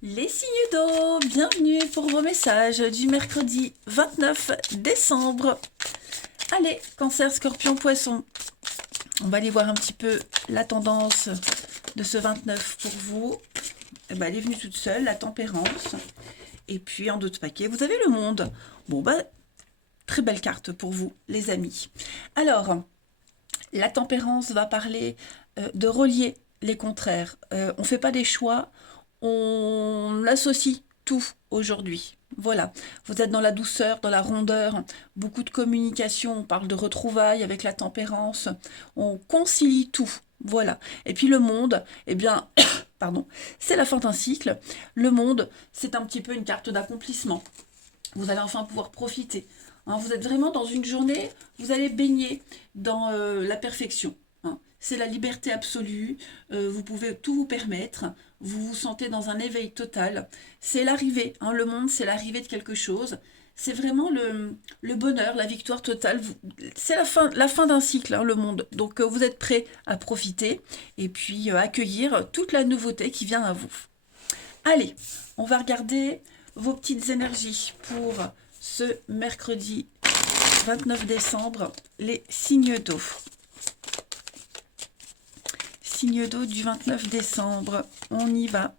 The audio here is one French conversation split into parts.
Les signes d'eau, bienvenue pour vos messages du mercredi 29 décembre. Allez, Cancer, Scorpion, Poisson. On va aller voir un petit peu la tendance de ce 29 pour vous. Elle est venue toute seule, la Tempérance. Et puis en d'autres paquets, vous avez le Monde. Bon, très belle carte pour vous, les amis. Alors, la Tempérance va parler de relier les contraires. On ne fait pas des choix, on associe tout aujourd'hui. Voilà, vous êtes dans la douceur, dans la rondeur, beaucoup de communication, on parle de retrouvailles avec la Tempérance, on concilie tout. Voilà. Et puis le Monde, eh bien, pardon, c'est la fin d'un cycle. Le Monde, c'est un petit peu une carte d'accomplissement. Vous allez enfin pouvoir profiter. Hein, vous êtes vraiment dans une journée, vous allez baigner dans la perfection. Hein. C'est la liberté absolue, vous pouvez tout vous permettre, vous vous sentez dans un éveil total. C'est l'arrivée, hein, le monde, c'est l'arrivée de quelque chose. C'est vraiment le bonheur, la victoire totale. C'est la fin d'un cycle, hein, le monde. Donc vous êtes prêts à profiter et puis accueillir toute la nouveauté qui vient à vous. Allez, on va regarder vos petites énergies pour ce mercredi 29 décembre, les signes d'eau. Signes d'eau du 29 décembre, on y va.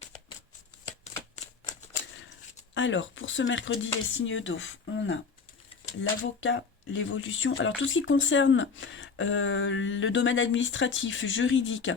Alors, pour ce mercredi, les signes d'eau, on a l'avocat, l'évolution. Alors, tout ce qui concerne le domaine administratif, juridique,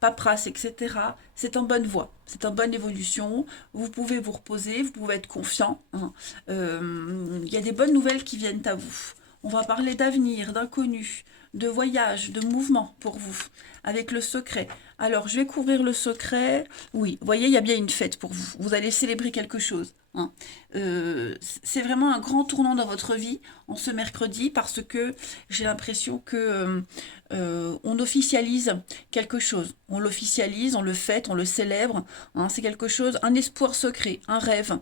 paperasse, etc., c'est en bonne voie, c'est en bonne évolution. Vous pouvez vous reposer, vous pouvez être confiant. Hein. Y a des bonnes nouvelles qui viennent à vous. On va parler d'avenir, d'inconnu, de voyage, de mouvement pour vous, avec le secret. Alors, je vais couvrir le secret. Oui, vous voyez, il y a bien une fête pour vous. Vous allez célébrer quelque chose. Hein. C'est vraiment un grand tournant dans votre vie en ce mercredi parce que j'ai l'impression que on officialise quelque chose. On l'officialise, on le fête, on le célèbre. Hein. C'est quelque chose, un espoir secret, un rêve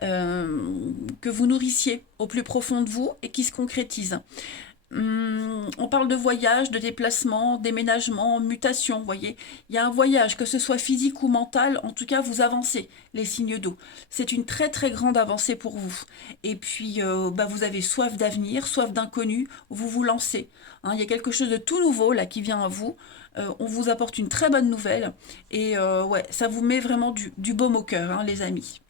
que vous nourrissiez au plus profond de vous et qui se concrétise. On parle de voyage, de déplacement, déménagement, mutation, vous voyez. Il y a un voyage, que ce soit physique ou mental, en tout cas, vous avancez, les signes d'eau. C'est une très très grande avancée pour vous. Et puis, vous avez soif d'avenir, soif d'inconnu, vous vous lancez. Hein, il y a quelque chose de tout nouveau, là, qui vient à vous. On vous apporte une très bonne nouvelle. Et ouais, ça vous met vraiment du baume au cœur, hein, les amis.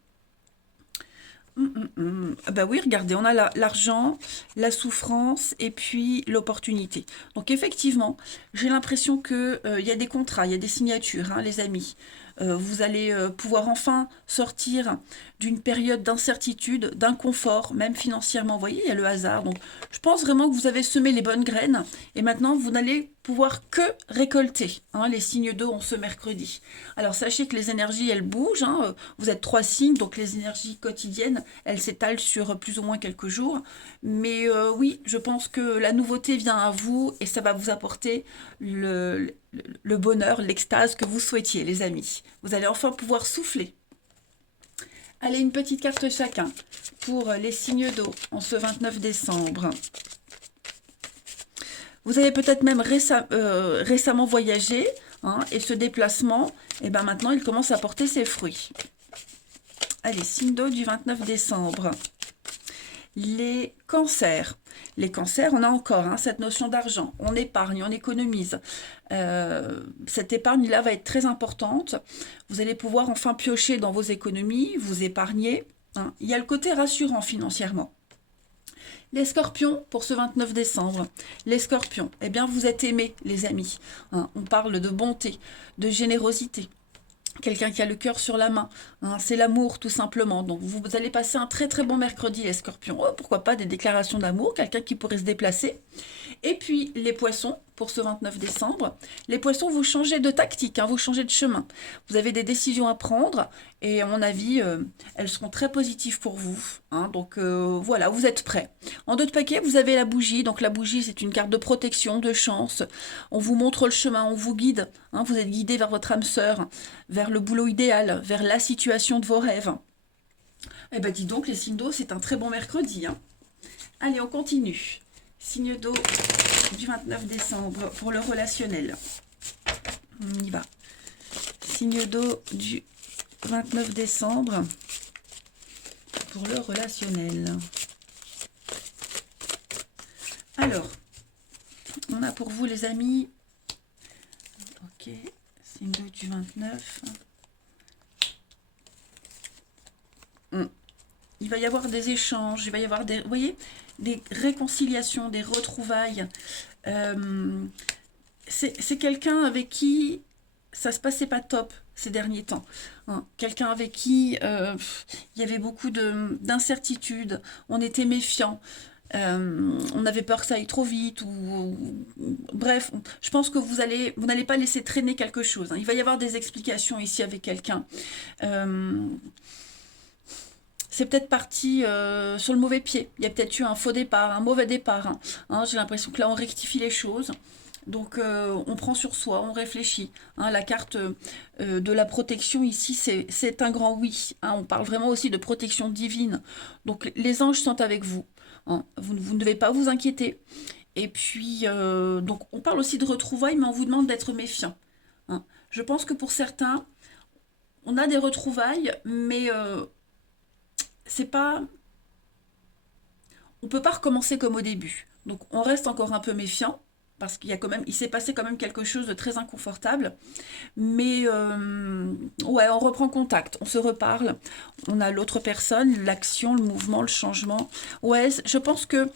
Ah bah oui, regardez, on a l'argent, la souffrance et puis l'opportunité. Donc effectivement, j'ai l'impression que il y a des contrats, il y a des signatures, hein, les amis. Vous allez pouvoir enfin sortir d'une période d'incertitude, d'inconfort, même financièrement. Vous voyez, il y a le hasard. Donc je pense vraiment que vous avez semé les bonnes graines et maintenant vous n'allez pouvoir que récolter, hein, les signes d'eau en ce mercredi. Alors sachez que les énergies, elles bougent. Hein, vous êtes 3 signes, donc les énergies quotidiennes, elles s'étalent sur plus ou moins quelques jours. Mais oui, je pense que la nouveauté vient à vous et ça va vous apporter le bonheur, l'extase que vous souhaitiez, les amis. Vous allez enfin pouvoir souffler. Allez, une petite carte chacun pour les signes d'eau en ce 29 décembre. Vous avez peut-être même récemment voyagé, hein, et ce déplacement, maintenant, il commence à porter ses fruits. Allez, signe d'eau du 29 décembre. Les cancers. Les cancers, on a encore, hein, cette notion d'argent. On épargne, on économise. Cette épargne-là va être très importante. Vous allez pouvoir enfin piocher dans vos économies, vous épargner. Hein. Il y a le côté rassurant financièrement. Les scorpions, pour ce 29 décembre. Les scorpions, eh bien, vous êtes aimés, les amis. Hein, on parle de bonté, de générosité. Quelqu'un qui a le cœur sur la main. Hein, c'est l'amour, tout simplement. Donc, vous allez passer un très très bon mercredi, les scorpions. Oh, pourquoi pas des déclarations d'amour, quelqu'un qui pourrait se déplacer. Et puis, les poissons, pour ce 29 décembre. Les poissons, vous changez de tactique, hein, vous changez de chemin. Vous avez des décisions à prendre et à mon avis, elles seront très positives pour vous. Hein, donc, voilà, vous êtes prêts. En d'autres paquets, vous avez la bougie. Donc, la bougie, c'est une carte de protection, de chance. On vous montre le chemin, on vous guide. Hein, vous êtes guidé vers votre âme sœur, vers le boulot idéal, vers la situation de vos rêves. Eh ben, dis donc, les signes d'eau, c'est un très bon mercredi. Hein. Allez, on continue. Signe d'eau du 29 décembre pour le relationnel. On y va. Signe d'eau du 29 décembre pour le relationnel. Alors, on a pour vous les amis, ok, signe d'eau du 29. Il va y avoir des échanges, il va y avoir des, vous voyez, des réconciliations, des retrouvailles. C'est quelqu'un avec qui ça se passait pas top ces derniers temps. Hein. Quelqu'un avec qui il y avait beaucoup d'incertitudes, on était méfiant. On avait peur que ça aille trop vite bref, je pense que vous n'allez pas laisser traîner quelque chose. Hein. Il va y avoir des explications ici avec quelqu'un. C'est peut-être parti sur le mauvais pied. Il y a peut-être eu un faux départ, un mauvais départ. Hein. J'ai l'impression que là, on rectifie les choses. Donc, on prend sur soi, on réfléchit. Hein. La carte de la protection ici, c'est un grand oui. Hein. On parle vraiment aussi de protection divine. Donc, les anges sont avec vous. Hein. Vous ne devez pas vous inquiéter. Et puis, donc, on parle aussi de retrouvailles, mais on vous demande d'être méfiant. Hein. Je pense que pour certains, on a des retrouvailles, mais c'est pas... On peut pas recommencer comme au début. Donc, on reste encore un peu méfiant, parce qu'il y a quand même, il s'est passé quand même quelque chose de très inconfortable. Mais ouais, on reprend contact, on se reparle. On a l'autre personne, l'action, le mouvement, le changement. Ouais, je pense que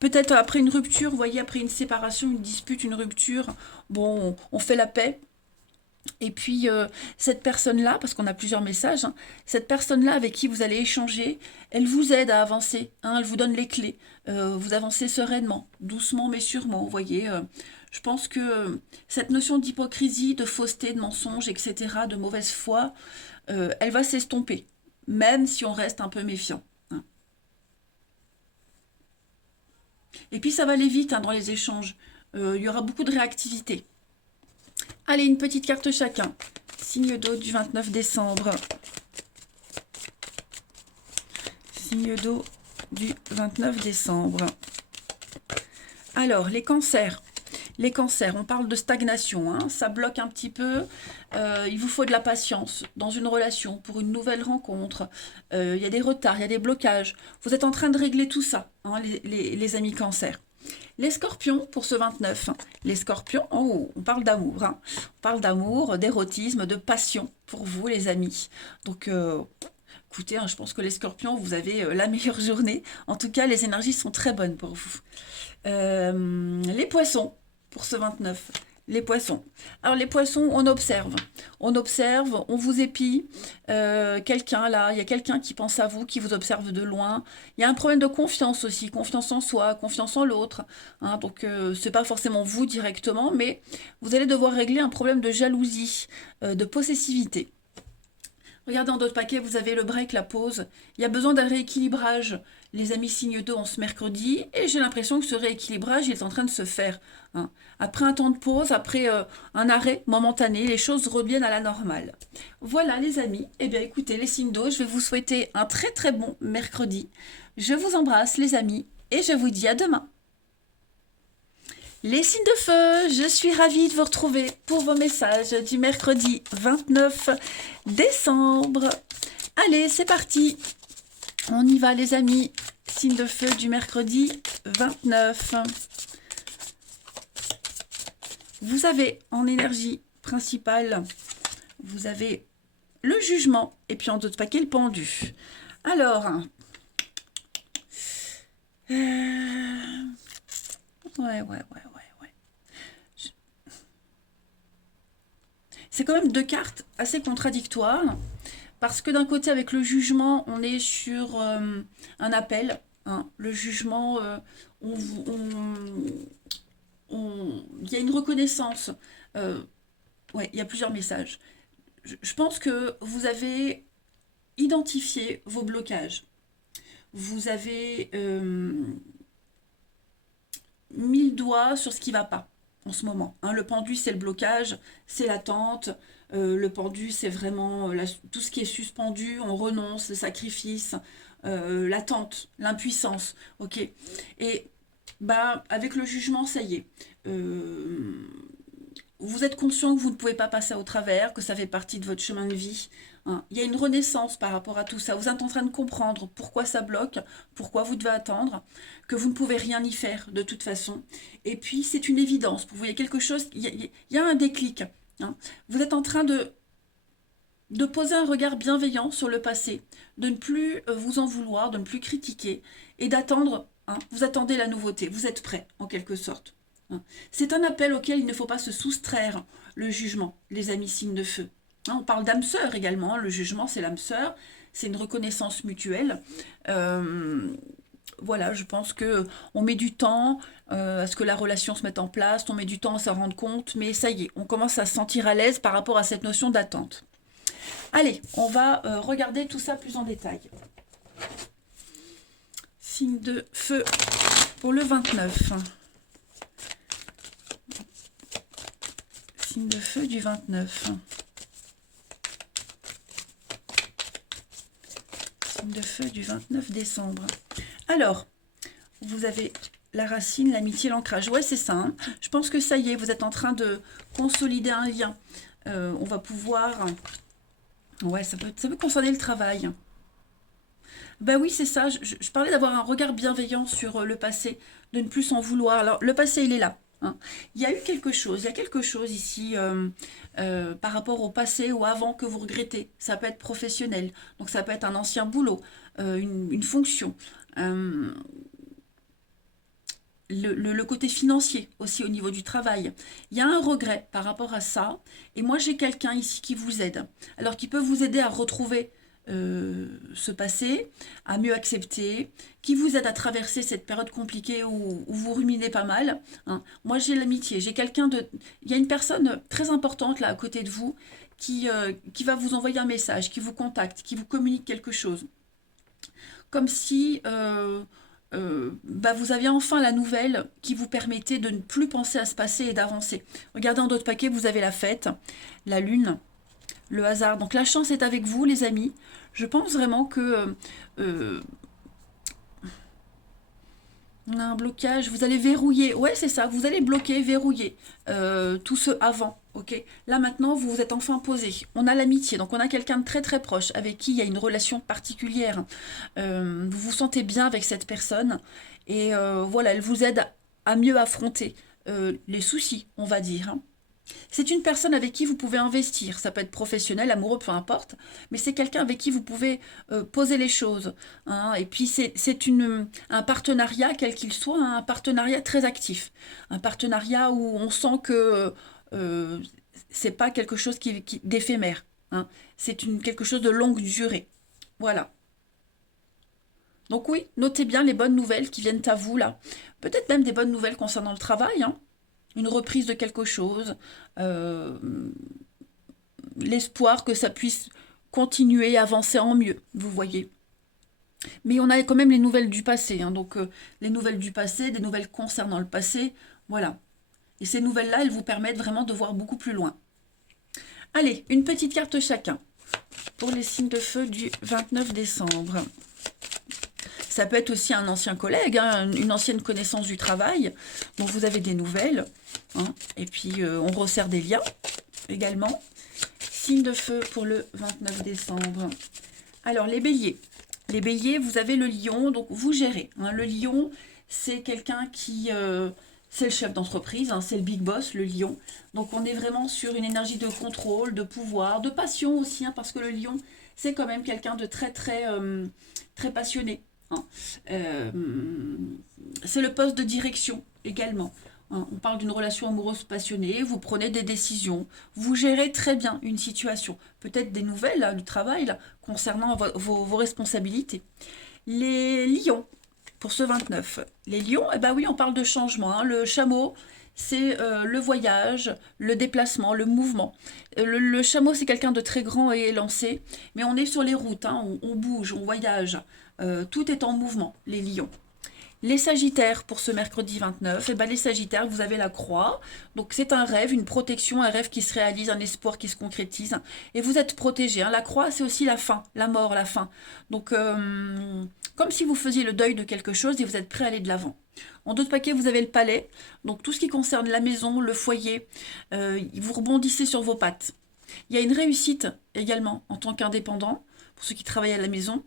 peut-être après une rupture, vous voyez, après une séparation, une dispute, une rupture, bon, on fait la paix. Et puis, cette personne-là, parce qu'on a plusieurs messages, hein, cette personne-là avec qui vous allez échanger, elle vous aide à avancer, hein, elle vous donne les clés. Vous avancez sereinement, doucement mais sûrement, vous voyez. Je pense que cette notion d'hypocrisie, de fausseté, de mensonge, etc., de mauvaise foi, elle va s'estomper, même si on reste un peu méfiant. Hein. Et puis, ça va aller vite hein, dans les échanges. Il y aura beaucoup de réactivité. Allez, une petite carte chacun. Signe d'eau du 29 décembre. Signe d'eau du 29 décembre. Alors, les cancers. Les cancers, on parle de stagnation, hein, ça bloque un petit peu. Il vous faut de la patience dans une relation, pour une nouvelle rencontre. Il y a des retards, il y a des blocages. Vous êtes en train de régler tout ça, hein, les amis cancers. Les scorpions pour ce 29. Les scorpions, oh, on parle d'amour. Hein. On parle d'amour, d'érotisme, de passion pour vous les amis. Donc, écoutez, hein, je pense que les scorpions, vous avez la meilleure journée. En tout cas, les énergies sont très bonnes pour vous. Les poissons pour ce 29. Les poissons. Alors les poissons, on observe, on vous épie. Quelqu'un là, il y a quelqu'un qui pense à vous, qui vous observe de loin. Il y a un problème de confiance aussi, confiance en soi, confiance en l'autre. Hein, donc c'est pas forcément vous directement, mais vous allez devoir régler un problème de jalousie, de possessivité. Regardez en d'autres paquets, vous avez le break, la pause. Il y a besoin d'un rééquilibrage. Les amis signe 2 en ce mercredi. Et j'ai l'impression que ce rééquilibrage il est en train de se faire. Hein. Après un temps de pause, après un arrêt momentané, les choses reviennent à la normale. Voilà les amis. Eh bien écoutez, les signes d'eau, je vais vous souhaiter un très très bon mercredi. Je vous embrasse les amis et je vous dis à demain. Les signes de feu, je suis ravie de vous retrouver pour vos messages du mercredi 29 décembre. Allez, c'est parti. On y va les amis. Signes de feu du mercredi 29. Vous avez en énergie principale, vous avez le jugement et puis en d'autres paquets le pendu. Alors, ouais. C'est quand même deux cartes assez contradictoires. Parce que d'un côté, avec le jugement, on est sur un appel. Hein. Le jugement, il y a une reconnaissance. Ouais, il y a plusieurs messages. Je pense que vous avez identifié vos blocages. Vous avez mis le doigt sur ce qui ne va pas en ce moment. Hein, le pendu, c'est le blocage, c'est l'attente. Le pendu, c'est vraiment tout ce qui est suspendu, on renonce, le sacrifice, l'attente, l'impuissance. Ok. Et bah, avec le jugement, ça y est. vous êtes conscient que vous ne pouvez pas passer au travers, que ça fait partie de votre chemin de vie. Hein. Il y a une renaissance par rapport à tout ça. Vous êtes en train de comprendre pourquoi ça bloque, pourquoi vous devez attendre, que vous ne pouvez rien y faire de toute façon. Et puis, c'est une évidence. Vous voyez quelque chose, il y a un déclic. Hein. Vous êtes en train de poser un regard bienveillant sur le passé, de ne plus vous en vouloir, de ne plus critiquer et d'attendre. Hein. Vous attendez la nouveauté. Vous êtes prêt, en quelque sorte. C'est un appel auquel il ne faut pas se soustraire, le jugement, les amis signes de feu. On parle d'âme sœur également, le jugement c'est l'âme sœur, c'est une reconnaissance mutuelle. Voilà, je pense que on met du temps à ce que la relation se mette en place, on met du temps à s'en rendre compte, mais ça y est, on commence à se sentir à l'aise par rapport à cette notion d'attente. Allez, on va regarder tout ça plus en détail. Signe de feu pour le 29. Signe de feu du 29. Signe de feu du 29 décembre. Alors, vous avez la racine, l'amitié, l'ancrage. Ouais, c'est ça. Hein. Je pense que ça y est, vous êtes en train de consolider un lien. On va pouvoir... Ouais, ça peut concerner le travail. Ben oui, c'est ça. Je parlais d'avoir un regard bienveillant sur le passé, de ne plus s'en vouloir. Alors, le passé, il est là. Hein. Il y a eu quelque chose, il y a quelque chose ici par rapport au passé ou avant que vous regrettez. Ça peut être professionnel, donc ça peut être un ancien boulot, une fonction. Le côté financier aussi au niveau du travail. Il y a un regret par rapport à ça. Et moi, j'ai quelqu'un ici qui vous aide. Alors, qui peut vous aider à retrouver ce passé, à mieux accepter, qui vous aide à traverser cette période compliquée où vous ruminez pas mal. Hein. Moi, j'ai l'amitié. J'ai quelqu'un de... Il y a une personne très importante là à côté de vous qui va vous envoyer un message, qui vous contacte, qui vous communique quelque chose. Comme si... vous aviez enfin la nouvelle qui vous permettait de ne plus penser à ce passé et d'avancer. Regardez en d'autres paquets, vous avez la fête, la lune, le hasard. Donc la chance est avec vous, les amis. Je pense vraiment que on a un blocage. Vous allez verrouiller. Ouais, c'est ça. Vous allez bloquer, verrouiller tout ce avant. Ok. Là maintenant, vous vous êtes enfin posé. On a l'amitié. Donc on a quelqu'un de très très proche avec qui il y a une relation particulière. Vous vous sentez bien avec cette personne et voilà, elle vous aide à mieux affronter les soucis, on va dire. Hein. C'est une personne avec qui vous pouvez investir. Ça peut être professionnel, amoureux, peu importe. Mais c'est quelqu'un avec qui vous pouvez poser les choses. Hein. Et puis c'est un partenariat, quel qu'il soit, hein, un partenariat très actif. Un partenariat où on sent que c'est pas quelque chose d'éphémère. Hein. C'est quelque chose de longue durée. Voilà. Donc oui, notez bien les bonnes nouvelles qui viennent à vous là. Peut-être même des bonnes nouvelles concernant le travail. Hein. Une reprise de quelque chose, l'espoir que ça puisse continuer, avancer en mieux, vous voyez. Mais on a quand même les nouvelles du passé, hein, donc les nouvelles du passé, des nouvelles concernant le passé, voilà. Et ces nouvelles-là, elles vous permettent vraiment de voir beaucoup plus loin. Allez, une petite carte chacun pour les signes de feu du 29 décembre. Ça peut être aussi un ancien collègue, hein, une ancienne connaissance du travail, dont vous avez des nouvelles. Hein, et puis, on resserre des liens également. Signe de feu pour le 29 décembre. Alors, les béliers. Les béliers, vous avez le lion, donc vous gérez. Hein, le lion, c'est quelqu'un qui... c'est le chef d'entreprise, hein, c'est le big boss, le lion. Donc, on est vraiment sur une énergie de contrôle, de pouvoir, de passion aussi, hein, parce que le lion, c'est quand même quelqu'un de très, très, très passionné. Hein. C'est le poste de direction également. Hein. On parle d'une relation amoureuse passionnée, vous prenez des décisions, vous gérez très bien une situation. Peut-être des nouvelles là, du travail là, concernant vos responsabilités. Les lions, pour ce 29. Les lions, eh ben oui, on parle de changement. Hein. Le chameau, c'est le voyage, le déplacement, le mouvement. Le chameau, c'est quelqu'un de très grand et élancé, mais on est sur les routes, hein, on bouge, on voyage. Tout est en mouvement, les lions. Les sagittaires, pour ce mercredi 29, eh ben les sagittaires, vous avez la croix. Donc c'est un rêve, une protection, un rêve qui se réalise, un espoir qui se concrétise. Et vous êtes protégé. Hein. La croix, c'est aussi la fin, la mort, la fin. Donc comme si vous faisiez le deuil de quelque chose et vous êtes prêt à aller de l'avant. En d'autres paquets, vous avez le palais, donc tout ce qui concerne la maison, le foyer, vous rebondissez sur vos pattes. Il y a une réussite également en tant qu'indépendant, pour ceux qui travaillent à la maison.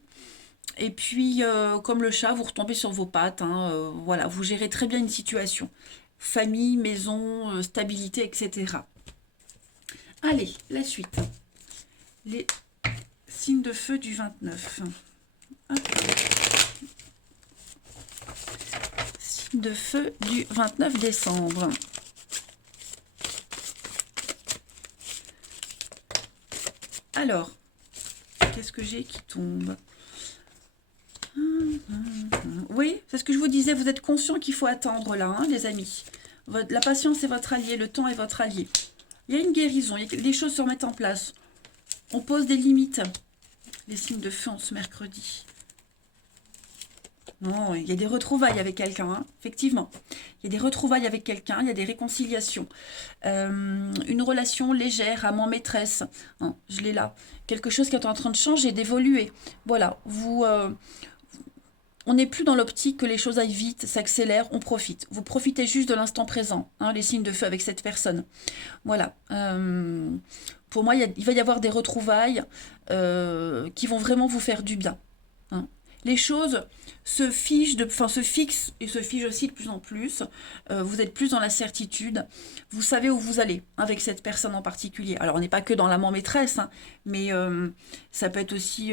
Et puis, comme le chat, vous retombez sur vos pattes, hein, voilà, vous gérez très bien une situation. Famille, maison, stabilité, etc. Allez, la suite. Les signes de feu du 29. Hop. Signe de feu du 29 décembre. Alors, qu'est-ce que j'ai qui tombe? Oui, c'est ce que je vous disais, vous êtes conscient qu'il faut attendre là, hein, les amis. La patience est votre allié, le temps est votre allié. Il y a une guérison, les choses se remettent en place. On pose des limites. Les signes de feu en ce mercredi. Non, il y a des retrouvailles avec quelqu'un, hein, effectivement. Il y a des retrouvailles avec quelqu'un, il y a des réconciliations. Une relation légère, amant-maîtresse, hein, je l'ai là. Quelque chose qui est en train de changer, d'évoluer. Voilà, on n'est plus dans l'optique que les choses aillent vite, s'accélèrent, on profite. Vous profitez juste de l'instant présent, hein, les signes de feu avec cette personne. Voilà. Pour moi, il va y avoir des retrouvailles qui vont vraiment vous faire du bien. Hein. Les choses se fixent et se figent aussi de plus en plus. Vous êtes plus dans la certitude. Vous savez où vous allez avec cette personne en particulier. Alors, on n'est pas que dans l'amant maîtresse, hein, mais ça peut être aussi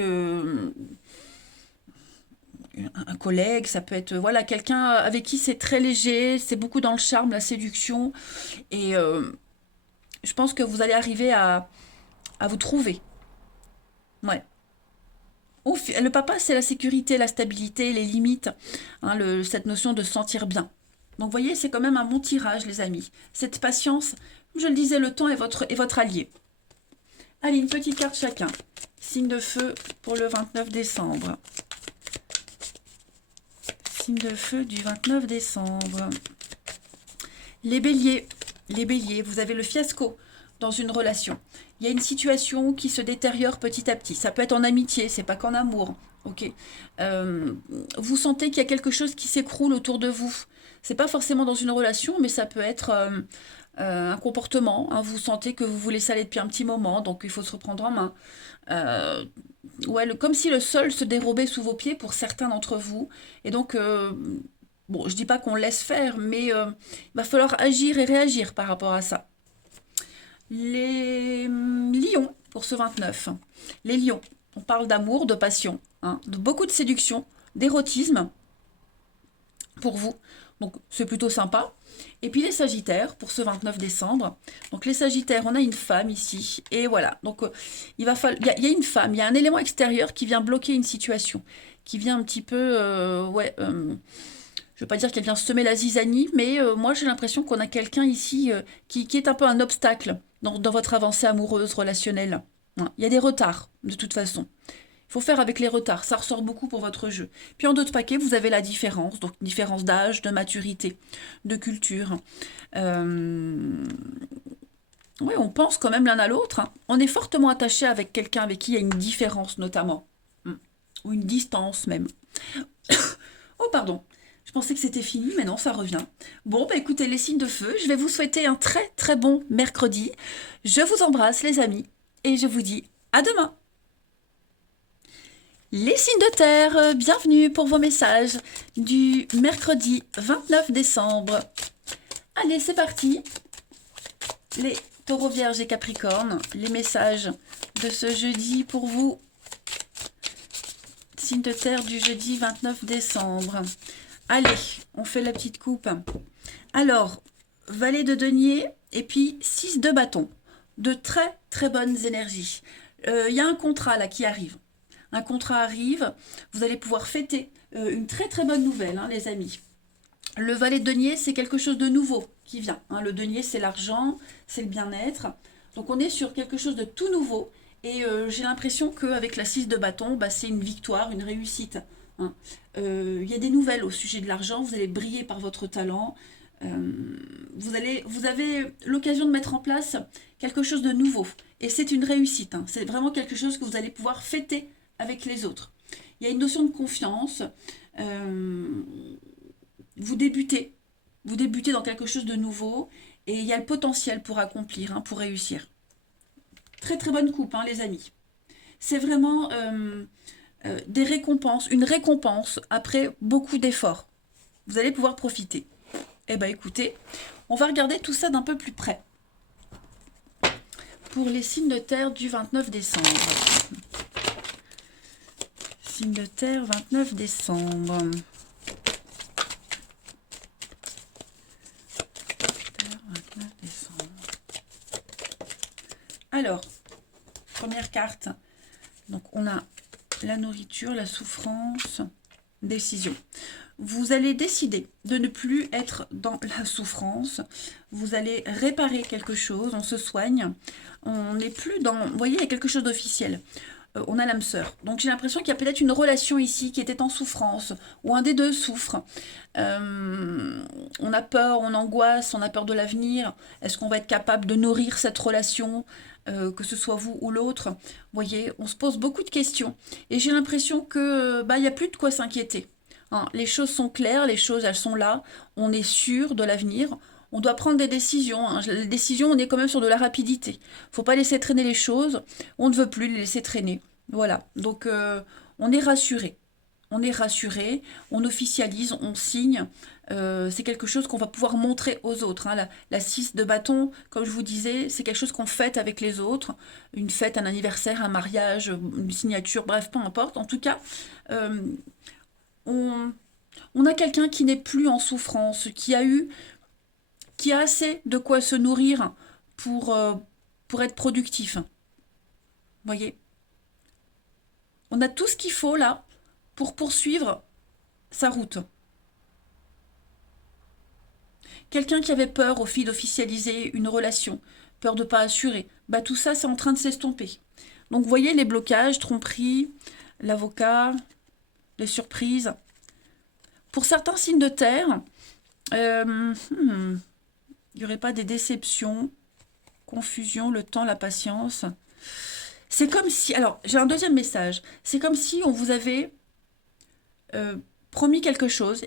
un collègue, ça peut être voilà quelqu'un avec qui c'est très léger, c'est beaucoup dans le charme, la séduction. Et je pense que vous allez arriver à vous trouver. Ouais. Le papa, c'est la sécurité, la stabilité, les limites, hein, cette notion de se sentir bien. Donc, vous voyez, c'est quand même un bon tirage, les amis. Cette patience, comme je le disais, le temps est votre allié. Allez, une petite carte chacun. Signe de feu pour le 29 décembre. Signe de feu du 29 décembre. Les béliers, vous avez le fiasco dans une relation. Il y a une situation qui se détériore petit à petit. Ça peut être en amitié, c'est pas qu'en amour. Ok. Vous sentez qu'il y a quelque chose qui s'écroule autour de vous. C'est pas forcément dans une relation, mais ça peut être un comportement. Hein. Vous sentez que vous vous laissez aller depuis un petit moment, donc il faut se reprendre en main. Ouais, comme si le sol se dérobait sous vos pieds pour certains d'entre vous. Et donc, bon, je dis pas qu'on laisse faire, mais il va falloir agir et réagir par rapport à ça. Les lions pour ce 29. Les lions, on parle d'amour, de passion, hein, de beaucoup de séduction, d'érotisme pour vous. Donc c'est plutôt sympa. Et puis les sagittaires pour ce 29 décembre. Donc les sagittaires, on a une femme ici. Et voilà. Donc il y a une femme, il y a un élément extérieur qui vient bloquer une situation. Qui vient un petit peu... je ne veux pas dire qu'elle vient semer la zizanie, mais moi j'ai l'impression qu'on a quelqu'un ici qui est un peu un obstacle dans votre avancée amoureuse, relationnelle. Hein. Il y a des retards, de toute façon. Il faut faire avec les retards, ça ressort beaucoup pour votre jeu. Puis en d'autres paquets, vous avez la différence, donc une différence d'âge, de maturité, de culture. Oui, on pense quand même l'un à l'autre. Hein. On est fortement attaché avec quelqu'un avec qui il y a une différence notamment. Ou une distance même. Oh pardon. Je pensais que c'était fini, mais non, ça revient. Bon, bah écoutez, les signes de feu, je vais vous souhaiter un très très bon mercredi. Je vous embrasse, les amis, et je vous dis à demain. Les signes de terre, bienvenue pour vos messages du mercredi 29 décembre. Allez, c'est parti. Les taureaux, vierges et capricornes, les messages de ce jeudi pour vous. Signe de terre du jeudi 29 décembre. Allez, on fait la petite coupe. Alors, valet de denier et puis 6 de bâton. De très très bonnes énergies. Il y a un contrat là qui arrive. Un contrat arrive, vous allez pouvoir fêter une très très bonne nouvelle, hein, les amis. Le valet de denier, c'est quelque chose de nouveau qui vient. Hein. Le denier, c'est l'argent, c'est le bien-être. Donc on est sur quelque chose de tout nouveau. Et j'ai l'impression qu'avec la 6 de bâton, bah, c'est une victoire, une réussite. Hein. Y a des nouvelles au sujet de l'argent, vous allez briller par votre talent. Vous avez l'occasion de mettre en place quelque chose de nouveau. Et c'est une réussite. Hein. C'est vraiment quelque chose que vous allez pouvoir fêter avec les autres. Il y a une notion de confiance. Euh, vous débutez. Vous débutez dans quelque chose de nouveau. Et il y a le potentiel pour accomplir, hein, pour réussir. Très très bonne coupe, hein, les amis. C'est vraiment des récompenses, une récompense après beaucoup d'efforts. Vous allez pouvoir profiter. Eh bien écoutez, on va regarder tout ça d'un peu plus près. Pour les signes de terre du 29 décembre. Signe de terre, 29 décembre. Terre, 29 décembre. Alors, première carte. Donc, on a la nourriture, la souffrance, décision. Vous allez décider de ne plus être dans la souffrance. Vous allez réparer quelque chose, on se soigne. On n'est plus dans... Vous voyez, il y a quelque chose d'officiel. On a l'âme sœur. Donc j'ai l'impression qu'il y a peut-être une relation ici qui était en souffrance, ou un des deux souffre. On a peur, on angoisse, on a peur de l'avenir. Est-ce qu'on va être capable de nourrir cette relation, que ce soit vous ou l'autre? Vous voyez, on se pose beaucoup de questions. Et j'ai l'impression que il n'y a plus de quoi s'inquiéter. Hein, les choses sont claires, les choses, elles sont là. On est sûr de l'avenir. On doit prendre des décisions. Hein. Les décisions, on est quand même sur de la rapidité. Faut pas laisser traîner les choses. On ne veut plus les laisser traîner. Voilà. Donc, on est rassuré. On est rassuré. On officialise, on signe. C'est quelque chose qu'on va pouvoir montrer aux autres. Hein. La 6 de bâton, comme je vous disais, c'est quelque chose qu'on fête avec les autres. Une fête, un anniversaire, un mariage, une signature, bref, peu importe. En tout cas, on a quelqu'un qui n'est plus en souffrance, qui a assez de quoi se nourrir pour être productif. Vous voyez? On a tout ce qu'il faut là pour poursuivre sa route. Quelqu'un qui avait peur au fil d'officialiser une relation, peur de ne pas assurer, tout ça c'est en train de s'estomper. Donc vous voyez les blocages, tromperies, l'avocat, les surprises. Pour certains signes de terre, il n'y aurait pas des déceptions, confusion, le temps, la patience. C'est comme si... Alors, j'ai un deuxième message. C'est comme si on vous avait promis quelque chose.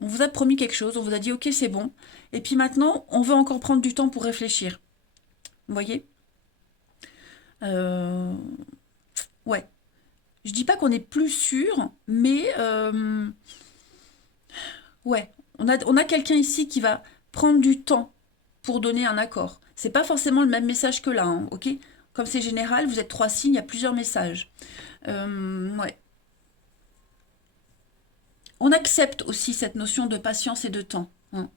On vous a promis quelque chose, on vous a dit « Ok, c'est bon ». Et puis maintenant, on veut encore prendre du temps pour réfléchir. Vous voyez? Ouais. Je dis pas qu'on est plus sûr, mais... ouais. On a quelqu'un ici qui va prendre du temps pour donner un accord. C'est pas forcément le même message que là, hein, ok? Comme c'est général, vous êtes 3 signes, il y a plusieurs messages. Ouais. On accepte aussi cette notion de patience et de temps. Hein.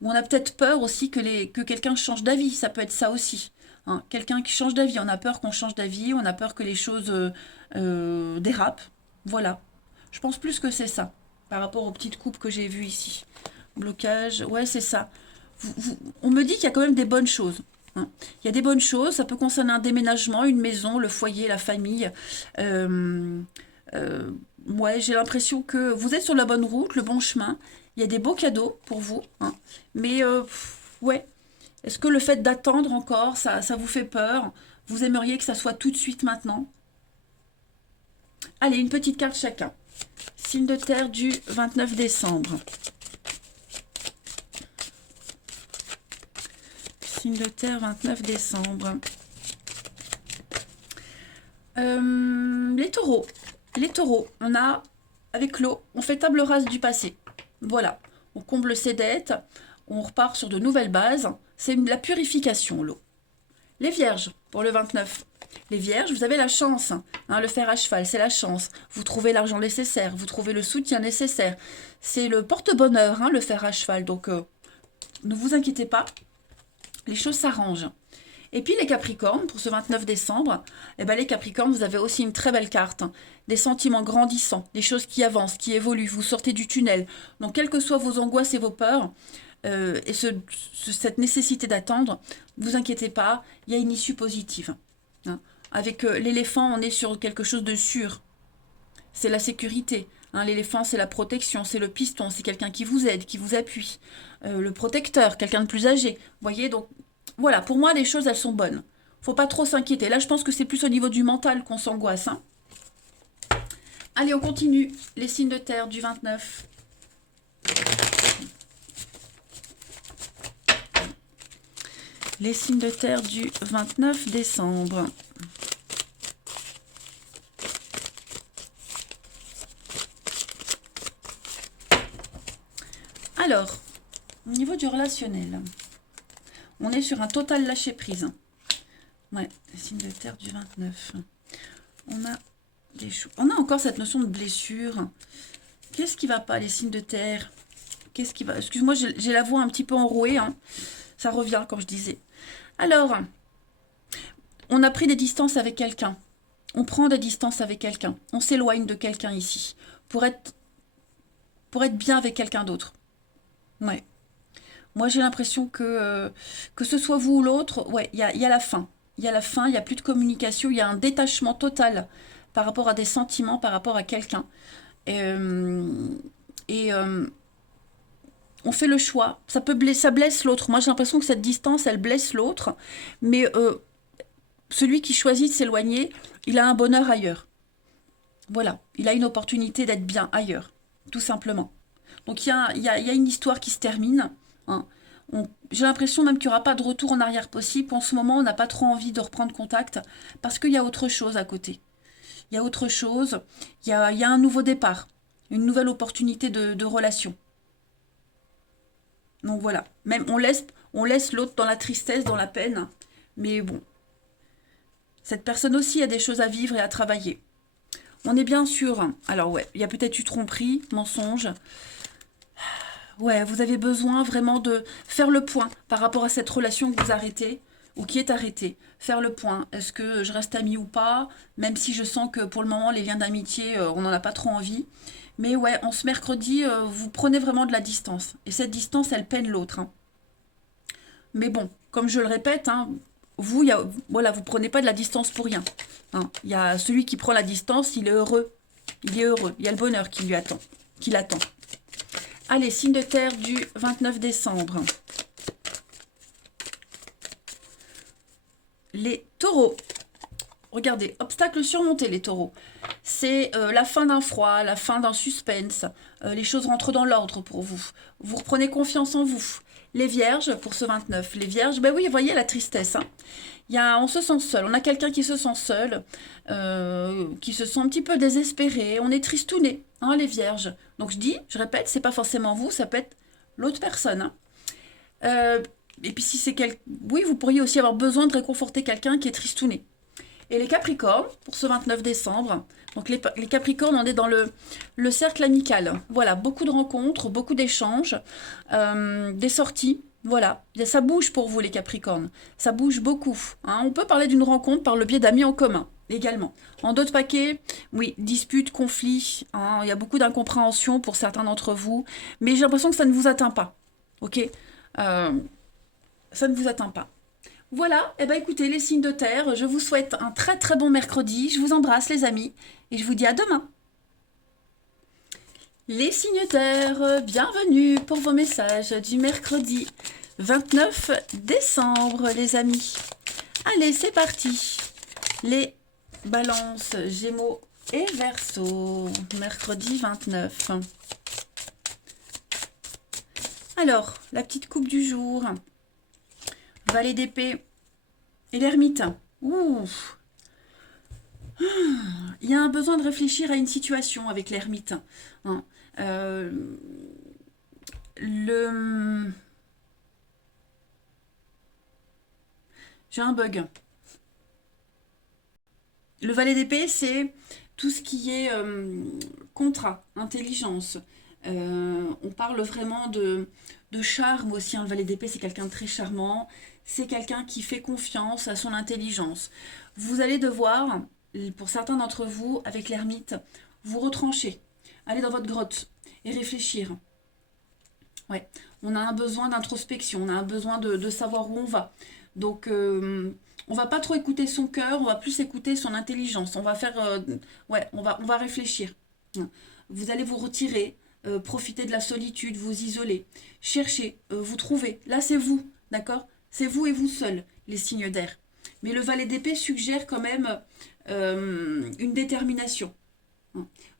Ou on a peut-être peur aussi que quelqu'un change d'avis, ça peut être ça aussi. Hein. Quelqu'un qui change d'avis, on a peur qu'on change d'avis, on a peur que les choses dérapent. Voilà. Je pense plus que c'est ça, par rapport aux petites coupes que j'ai vues ici. Blocage, ouais, c'est ça. On me dit qu'il y a quand même des bonnes choses. Hein. Il y a des bonnes choses, ça peut concerner un déménagement, une maison, le foyer, la famille. Ouais, j'ai l'impression que vous êtes sur la bonne route, le bon chemin. Il y a des beaux cadeaux pour vous. Hein. Mais, ouais, est-ce que le fait d'attendre encore, ça vous fait peur? Vous aimeriez que ça soit tout de suite maintenant? Allez, une petite carte chacun. Signe de terre du 29 décembre. Signe de terre, 29 décembre. Les taureaux. Les taureaux, on a, avec l'eau, on fait table rase du passé. Voilà. On comble ses dettes, on repart sur de nouvelles bases. C'est la purification, l'eau. Les vierges, pour le 29. Les vierges, vous avez la chance. Hein, le fer à cheval, c'est la chance. Vous trouvez l'argent nécessaire, vous trouvez le soutien nécessaire. C'est le porte-bonheur, hein, le fer à cheval. Donc, ne vous inquiétez pas, les choses s'arrangent. Et puis les Capricornes, pour ce 29 décembre, les Capricornes, vous avez aussi une très belle carte. Hein. Des sentiments grandissants, des choses qui avancent, qui évoluent, vous sortez du tunnel. Donc, quelles que soient vos angoisses et vos peurs, et cette nécessité d'attendre, ne vous inquiétez pas, il y a une issue positive. Hein. Avec l'éléphant, on est sur quelque chose de sûr. C'est la sécurité. Hein. L'éléphant, c'est la protection, c'est le piston, c'est quelqu'un qui vous aide, qui vous appuie. Le protecteur, quelqu'un de plus âgé. Vous voyez, donc, voilà, pour moi, les choses, elles sont bonnes. Faut pas trop s'inquiéter. Là, je pense que c'est plus au niveau du mental qu'on s'angoisse. Hein. Allez, on continue. Les signes de terre du 29. Les signes de terre du 29 décembre. Alors, au niveau du relationnel, on est sur un total lâcher prise. Ouais, les signes de terre du 29. On a encore cette notion de blessure. Qu'est-ce qui va pas, les signes de terre? Qu'est-ce qui va? Excuse-moi, j'ai la voix un petit peu enrouée. Hein. Ça revient, comme je disais. Alors, on a pris des distances avec quelqu'un. On prend des distances avec quelqu'un. On s'éloigne de quelqu'un ici. Pour être bien avec quelqu'un d'autre. Ouais. Moi, j'ai l'impression que ce soit vous ou l'autre, ouais, il y a la fin. Il y a la fin, il n'y a plus de communication, il y a un détachement total par rapport à des sentiments, par rapport à quelqu'un. Et on fait le choix. Ça blesse l'autre. Moi, j'ai l'impression que cette distance, elle blesse l'autre. Mais celui qui choisit de s'éloigner, il a un bonheur ailleurs. Voilà, il a une opportunité d'être bien ailleurs, tout simplement. Donc, il y a une histoire qui se termine. Hein. J'ai l'impression même qu'il n'y aura pas de retour en arrière possible. En ce moment, on n'a pas trop envie de reprendre contact parce qu'il y a autre chose à côté. Il y a autre chose. Il y a un nouveau départ, une nouvelle opportunité de relation. Donc voilà, même on laisse l'autre dans la tristesse, dans la peine. Mais bon, cette personne aussi a des choses à vivre et à travailler. On est bien sûr. Alors ouais, il y a peut-être eu tromperie, mensonge. Ouais, vous avez besoin vraiment de faire le point par rapport à cette relation que vous arrêtez ou qui est arrêtée. Faire le point. Est-ce que je reste amie ou pas? Même si je sens que pour le moment, les liens d'amitié, on n'en a pas trop envie. Mais ouais, en ce mercredi, vous prenez vraiment de la distance. Et cette distance, elle peine l'autre. Hein. Mais bon, comme je le répète, hein, voilà, vous prenez pas de la distance pour rien. Hein. Il y a celui qui prend la distance, il est heureux. Il est heureux. Il y a le bonheur qui l'attend. Allez, signe de terre du 29 décembre. Les taureaux. Regardez, obstacle surmonté, les taureaux. C'est la fin d'un froid, la fin d'un suspense. Les choses rentrent dans l'ordre pour vous. Vous reprenez confiance en vous. Les vierges, pour ce 29. Les vierges, ben oui, vous voyez la tristesse. Hein. On se sent seul. On a quelqu'un qui se sent seul, qui se sent un petit peu désespéré. On est tristouné, hein, les vierges. Donc je répète, c'est pas forcément vous, ça peut être l'autre personne. Hein. Et puis si c'est oui, vous pourriez aussi avoir besoin de réconforter quelqu'un qui est tristouné. Et les Capricornes, pour ce 29 décembre, donc les Capricornes, on est dans le cercle amical. Voilà, beaucoup de rencontres, beaucoup d'échanges, des sorties. Voilà, ça bouge pour vous les Capricornes. Ça bouge beaucoup. Hein. On peut parler d'une rencontre par le biais d'amis en commun, également. En d'autres paquets, oui, disputes, conflits. Hein. Il y a beaucoup d'incompréhension pour certains d'entre vous. Mais j'ai l'impression que ça ne vous atteint pas. Ok ça ne vous atteint pas. Voilà, et écoutez, les signes de terre, je vous souhaite un très très bon mercredi. Je vous embrasse les amis et je vous dis à demain. Les signes de terre, bienvenue pour vos messages du mercredi 29 décembre les amis. Allez, c'est parti. Les balances, gémeaux et verseau, mercredi 29. Alors, la petite coupe du jour. Valet d'épée et l'ermite. Ouh. Il y a un besoin de réfléchir à une situation avec l'ermite. Hein. J'ai un bug. Le valet d'épée, c'est tout ce qui est contrat, intelligence. On parle vraiment de charme aussi. Hein. Le valet d'épée, c'est quelqu'un de très charmant. C'est quelqu'un qui fait confiance à son intelligence. Vous allez devoir, pour certains d'entre vous, avec l'ermite, vous retrancher. Aller dans votre grotte et réfléchir. Ouais, on a un besoin d'introspection, on a un besoin de savoir où on va. Donc, on va pas trop écouter son cœur, on va plus écouter son intelligence. On va faire, on va réfléchir. Vous allez vous retirer, profiter de la solitude, vous isoler, chercher, vous trouver. Là, c'est vous, d'accord? C'est vous et vous seul, les signes d'air. Mais le valet d'épée suggère quand même une détermination.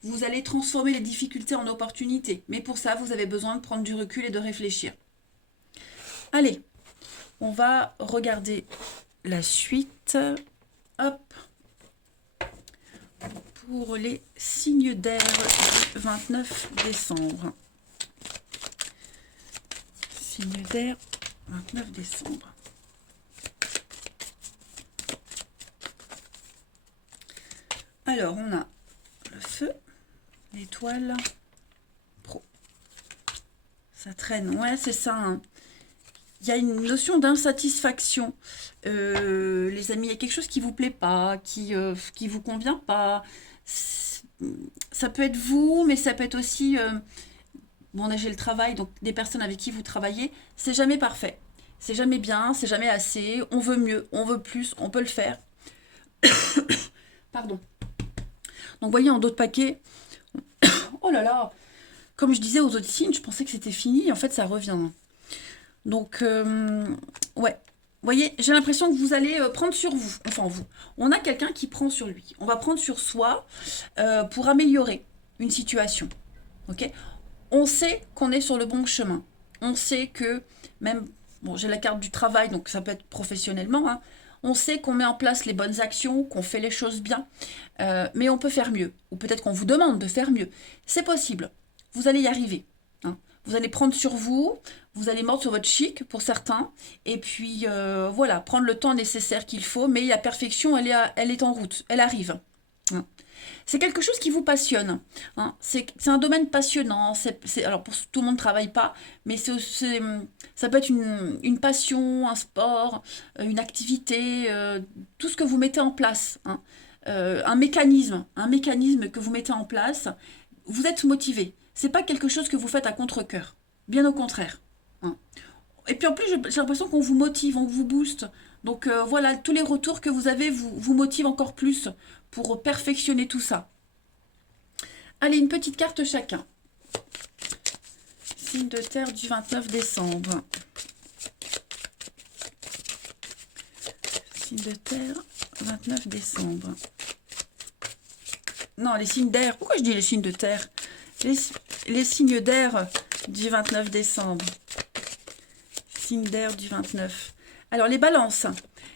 Vous allez transformer les difficultés en opportunités. Mais pour ça, vous avez besoin de prendre du recul et de réfléchir. Allez, on va regarder la suite. Hop. Pour les signes d'air du 29 décembre. Signes d'air, 29 décembre. Alors, on a le feu, l'étoile, pro. Ça traîne, ouais, c'est ça. Hein. Il y a une notion d'insatisfaction. Les amis, il y a quelque chose qui vous plaît pas, qui vous convient pas. Ça peut être vous, mais ça peut être aussi... bon, là, j'ai le travail, donc des personnes avec qui vous travaillez. C'est jamais parfait. C'est jamais bien, c'est jamais assez. On veut mieux, on veut plus, on peut le faire. Pardon. Donc, vous voyez, en d'autres paquets... oh là là! Comme je disais aux autres signes, je pensais que c'était fini. En fait, ça revient. Donc, ouais. Vous voyez, j'ai l'impression que vous allez prendre sur vous. Enfin, vous. On a quelqu'un qui prend sur lui. On va prendre sur soi pour améliorer une situation. Ok? On sait qu'on est sur le bon chemin. On sait que même... Bon, j'ai la carte du travail, donc ça peut être professionnellement. Hein, on sait qu'on met en place les bonnes actions, qu'on fait les choses bien. Mais on peut faire mieux. Ou peut-être qu'on vous demande de faire mieux. C'est possible. Vous allez y arriver. Hein. Vous allez prendre sur vous, vous allez mordre sur votre chic pour certains, et puis voilà, prendre le temps nécessaire qu'il faut, mais la perfection, elle est en route, elle arrive. Hein. C'est quelque chose qui vous passionne. Hein. C'est un domaine passionnant. Alors, pour tout le monde ne travaille pas, mais ça peut être une passion, un sport, une activité, tout ce que vous mettez en place. Hein. Un mécanisme que vous mettez en place. Vous êtes motivé. C'est pas quelque chose que vous faites à contre-cœur. Bien au contraire. Hein. Et puis en plus, j'ai l'impression qu'on vous motive, on vous booste. Donc voilà, tous les retours que vous avez vous motivent encore plus pour perfectionner tout ça. Allez, une petite carte chacun. Signe de terre du 29 décembre. Signe de terre, 29 décembre. Non, les signes d'air. Pourquoi je dis les signes de terre? Les signes d'air du 29 décembre. Signe d'air du 29. Alors, les balances.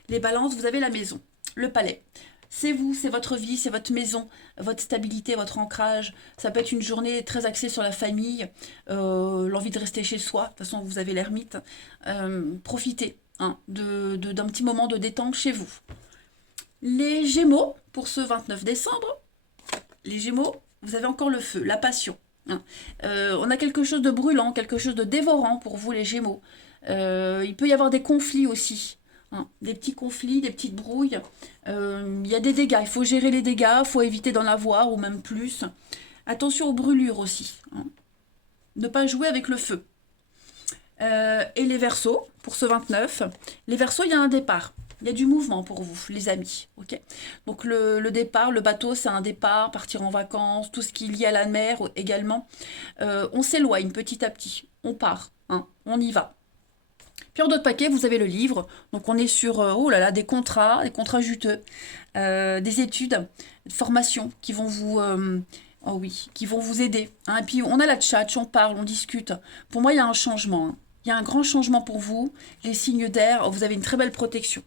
Les balances, vous avez la maison, le palais. C'est vous, c'est votre vie, c'est votre maison, votre stabilité, votre ancrage. Ça peut être une journée très axée sur la famille, l'envie de rester chez soi. De toute façon, vous avez l'ermite. Profitez hein, d'un petit moment de détente chez vous. Les Gémeaux, pour ce 29 décembre, les Gémeaux, vous avez encore le feu, la passion. Hein. On a quelque chose de brûlant, quelque chose de dévorant pour vous, les Gémeaux. Il peut y avoir des conflits aussi. Hein, des petits conflits, des petites brouilles. Il y a des dégâts, il faut gérer les dégâts, il faut éviter d'en avoir ou même plus. Attention aux brûlures aussi. Hein. Ne pas jouer avec le feu. Et les Verseaux, pour ce 29. Les Verseaux, il y a un départ. Il y a du mouvement pour vous, les amis. Okay, donc le départ, le bateau, c'est un départ, partir en vacances, tout ce qui est lié à la mer également. On s'éloigne petit à petit. On part, hein, on y va. Puis en d'autres paquets, vous avez le livre. Donc on est sur oh là là, des contrats juteux, des études, des formations qui vont vous, oh oui, qui vont vous aider. Hein. Et puis on a la chat, on parle, on discute. Pour moi, il y a un changement. Hein. Il y a un grand changement pour vous. Les signes d'air, vous avez une très belle protection.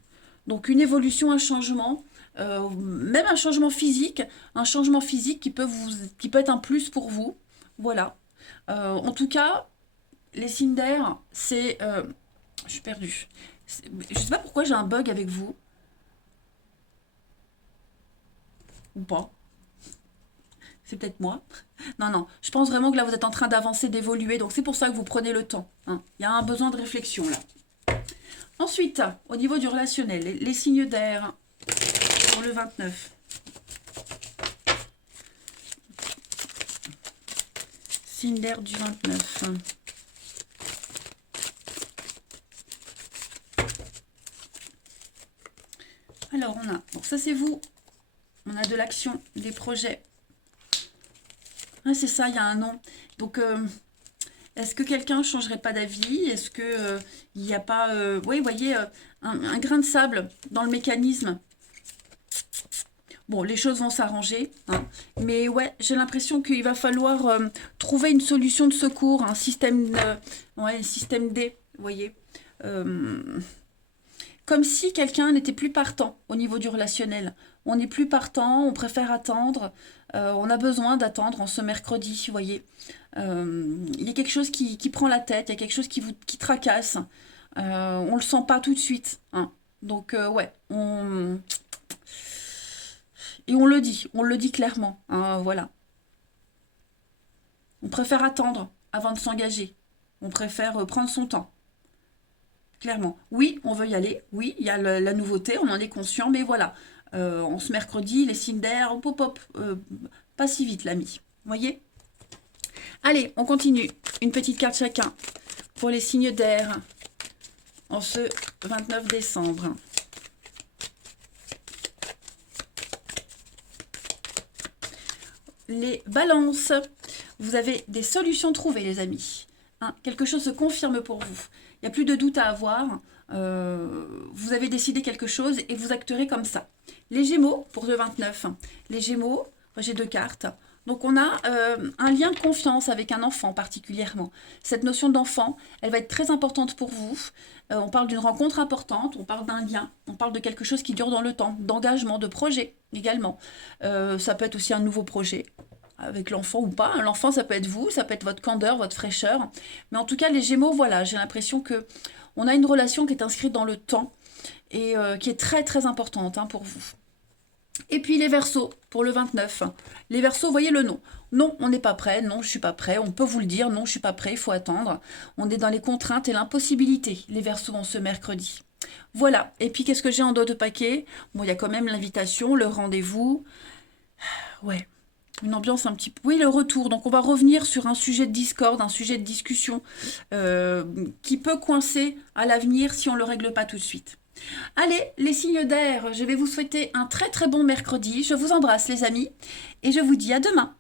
Donc une évolution, un changement, même un changement physique qui peut être un plus pour vous. Voilà. En tout cas, les signes d'air, c'est... je suis perdue. Je sais pas pourquoi j'ai un bug avec vous. Ou pas. C'est peut-être moi. Non, non. Je pense vraiment que là, vous êtes en train d'avancer, d'évoluer. Donc, c'est pour ça que vous prenez le temps. Hein. Il y a un besoin de réflexion, là. Ensuite, au niveau du relationnel, les signes d'air pour le 29. Signe d'air du 29. Alors, on a, donc ça c'est vous, on a de l'action, des projets. Ah, c'est ça, il y a un nom. Donc, est-ce que quelqu'un ne changerait pas d'avis? Est-ce que il n'y a pas, oui, vous voyez, un grain de sable dans le mécanisme? Bon, les choses vont s'arranger, hein. Mais ouais, j'ai l'impression qu'il va falloir trouver une solution de secours, un système D, vous voyez. Euh, Comme si quelqu'un n'était plus partant au niveau du relationnel. On n'est plus partant, on préfère attendre, on a besoin d'attendre en ce mercredi, vous voyez. Il y a quelque chose qui prend la tête, il y a quelque chose qui tracasse. On ne le sent pas tout de suite, hein. Donc, ouais, et on le dit clairement, hein, voilà. On préfère attendre avant de s'engager. On préfère prendre son temps. Clairement. Oui, on veut y aller. Oui, il y a la nouveauté, on en est conscient, mais voilà. En ce mercredi, les signes d'air, hop, hop, hop, pas si vite, l'ami. Vous voyez? Allez, on continue. Une petite carte chacun pour les signes d'air en ce 29 décembre. Les balances. Vous avez des solutions trouvées, les amis. Hein, quelque chose se confirme pour vous. Il n'y a plus de doute à avoir. Vous avez décidé quelque chose et vous acterez comme ça. Les Gémeaux, pour le 29. Les Gémeaux, j'ai deux cartes. Donc on a un lien de confiance avec un enfant particulièrement. Cette notion d'enfant, elle va être très importante pour vous. On parle d'une rencontre importante, on parle d'un lien, on parle de quelque chose qui dure dans le temps, d'engagement, de projet également. Ça peut être aussi un nouveau projet avec l'enfant ou pas. L'enfant, ça peut être vous, ça peut être votre candeur, votre fraîcheur. Mais en tout cas, les Gémeaux, voilà, j'ai l'impression que on a une relation qui est inscrite dans le temps et qui est très très importante, hein, pour vous. Et puis les Verseaux, pour le 29. Les Verseaux, voyez le nom. Non, on n'est pas prêt, non, je suis pas prêt. On peut vous le dire, non, je suis pas prêt, il faut attendre. On est dans les contraintes et l'impossibilité, les Verseaux, en ce mercredi. Voilà, et puis qu'est-ce que j'ai en dos de paquet? Bon, il y a quand même l'invitation, le rendez-vous. Ouais, une ambiance un petit peu... Oui, le retour. Donc, on va revenir sur un sujet de discorde, un sujet de discussion qui peut coincer à l'avenir si on ne le règle pas tout de suite. Allez, les signes d'air, je vais vous souhaiter un très très bon mercredi. Je vous embrasse, les amis, et je vous dis à demain.